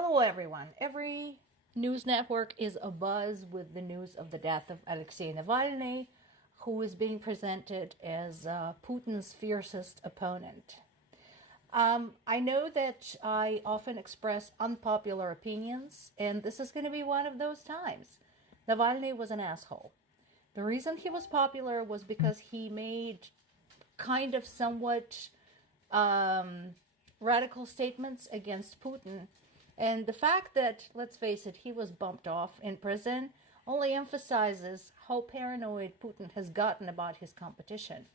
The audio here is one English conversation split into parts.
Hello, everyone. Every news network is abuzz with the news of the death of Alexei Navalny, who is being presented as Putin's fiercest opponent. I know that I often express unpopular opinions, and this is going to be one of those times. Navalny was an asshole. The reason he was popular was because he made kind of somewhat radical statements against Putin. And the fact that, let's face it, he was bumped off in prison only emphasizes how paranoid Putin has gotten about his competition.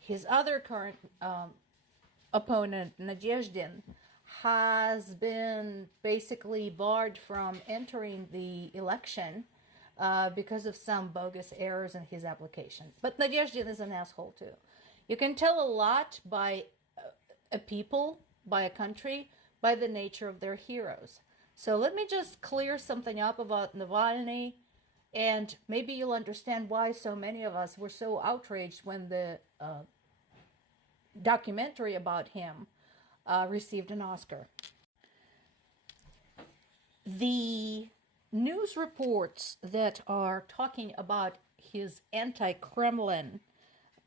His other current opponent, Nadezhdin, has been basically barred from entering the election because of some bogus errors in his application. But Nadezhdin is an asshole too. You can tell a lot by a people, by a country, by the nature of their heroes. So let me just clear something up about Navalny, and maybe you'll understand why so many of us were so outraged when the documentary about him received an Oscar. The news reports that are talking about his anti-Kremlin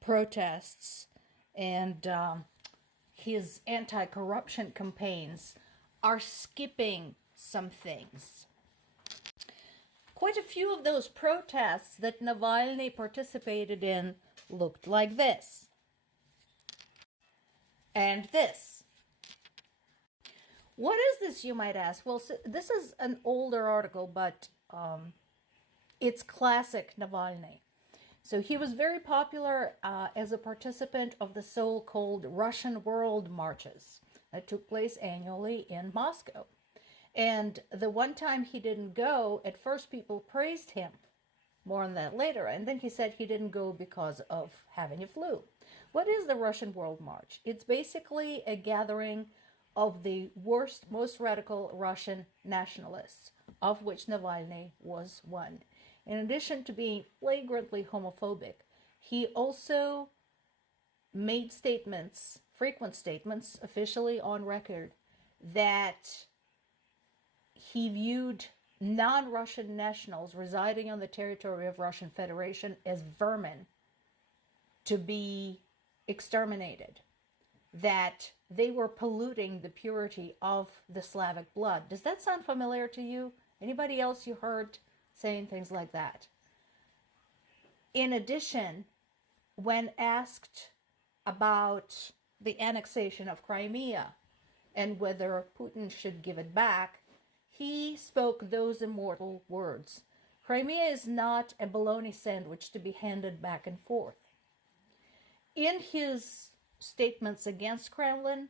protests and his anti-corruption campaigns are skipping some things. Quite a few of those protests that Navalny participated in looked like this. And this. What is this, you might ask? Well, this is an older article, but it's classic Navalny. So he was very popular as a participant of the so-called Russian World Marches that took place annually in Moscow. And the one time he didn't go, at first people praised him. More on that later. And then he said he didn't go because of having a flu. What is the Russian World March? It's basically a gathering of the worst, most radical Russian nationalists, of which Navalny was one. In addition to being flagrantly homophobic, he also made statements, frequent statements, officially on record, that he viewed non-Russian nationals residing on the territory of Russian Federation as vermin to be exterminated, that they were polluting the purity of the Slavic blood. Does that sound familiar to you? Anybody else you heard saying things like that? In addition, when asked about the annexation of Crimea and whether Putin should give it back, he spoke those immortal words: Crimea is not a bologna sandwich to be handed back and forth. In his statements against Kremlin,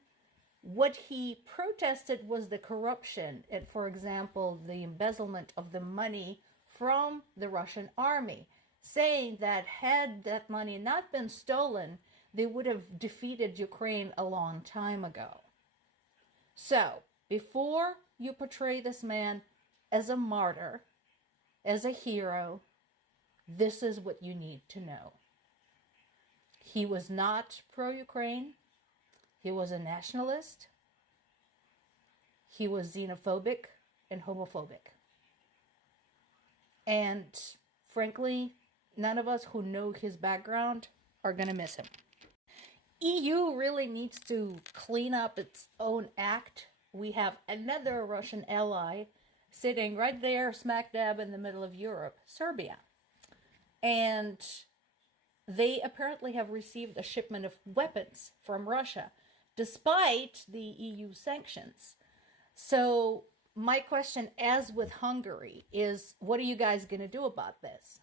what he protested was the corruption and, for example, the embezzlement of the money from the Russian army, saying that had that money not been stolen, they would have defeated Ukraine a long time ago. So, before you portray this man as a martyr, as a hero, this is what you need to know. He was not pro-Ukraine. He was a nationalist. He was xenophobic and homophobic. And frankly, none of us who know his background are going to miss him. EU really needs to clean up its own act. We have another Russian ally sitting right there smack dab in the middle of Europe, Serbia. And they apparently have received a shipment of weapons from Russia, despite the EU sanctions. So my question, as with Hungary, is what are you guys going to do about this?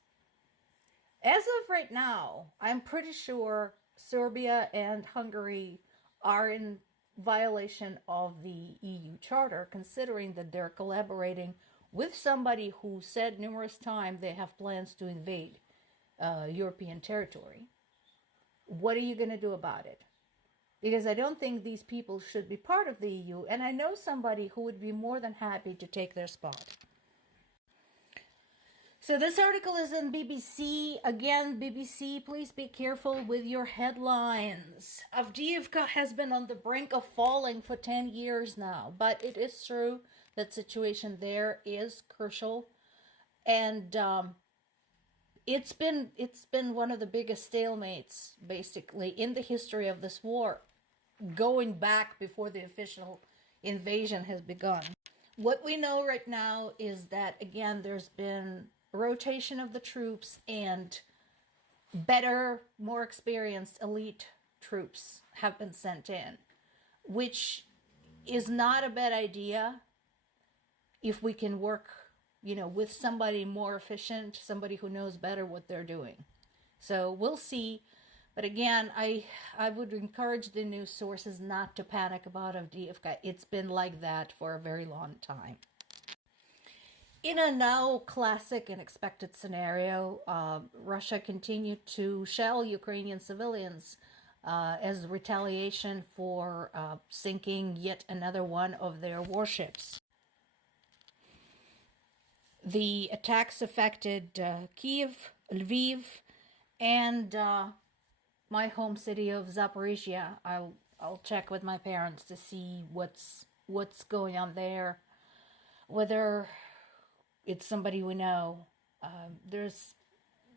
As of right now, I'm pretty sure Serbia and Hungary are in violation of the EU Charter, considering that they're collaborating with somebody who said numerous times they have plans to invade European territory. What are you going to do about it? Because I don't think these people should be part of the EU, and I know somebody who would be more than happy to take their spot. So this article is in BBC. Again, BBC, please be careful with your headlines. Avdiivka has been on the brink of falling for 10 years now, but it is true that situation there is crucial. And it's been one of the biggest stalemates, basically, in the history of this war, going back before the official invasion has begun. What we know right now is that, again, there's been rotation of the troops and better, more experienced elite troops have been sent in, which is not a bad idea if we can work, with somebody more efficient, somebody who knows better what they're doing. So we'll see. But again, I would encourage the news sources not to panic about Avdiivka. It's been like that for a very long time. In a now classic and expected scenario, Russia continued to shell Ukrainian civilians as retaliation for sinking yet another one of their warships. The attacks affected Kiev, Lviv, and my home city of Zaporizhia. I'll check with my parents to see what's going on there, whether it's somebody we know. There's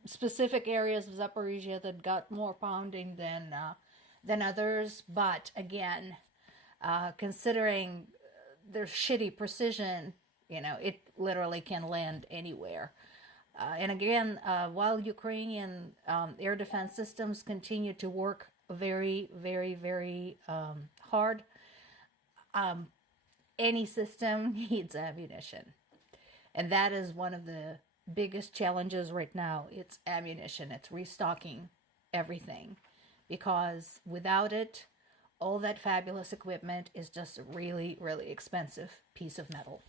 specific areas of Zaporizhia that got more pounding than others, but again, considering their shitty precision, it literally can land anywhere. And again, while Ukrainian air defense systems continue to work very, very, very hard, any system needs ammunition. And that is one of the biggest challenges right now. It's ammunition. It's restocking everything. Because without it, all that fabulous equipment is just a really, really expensive piece of metal.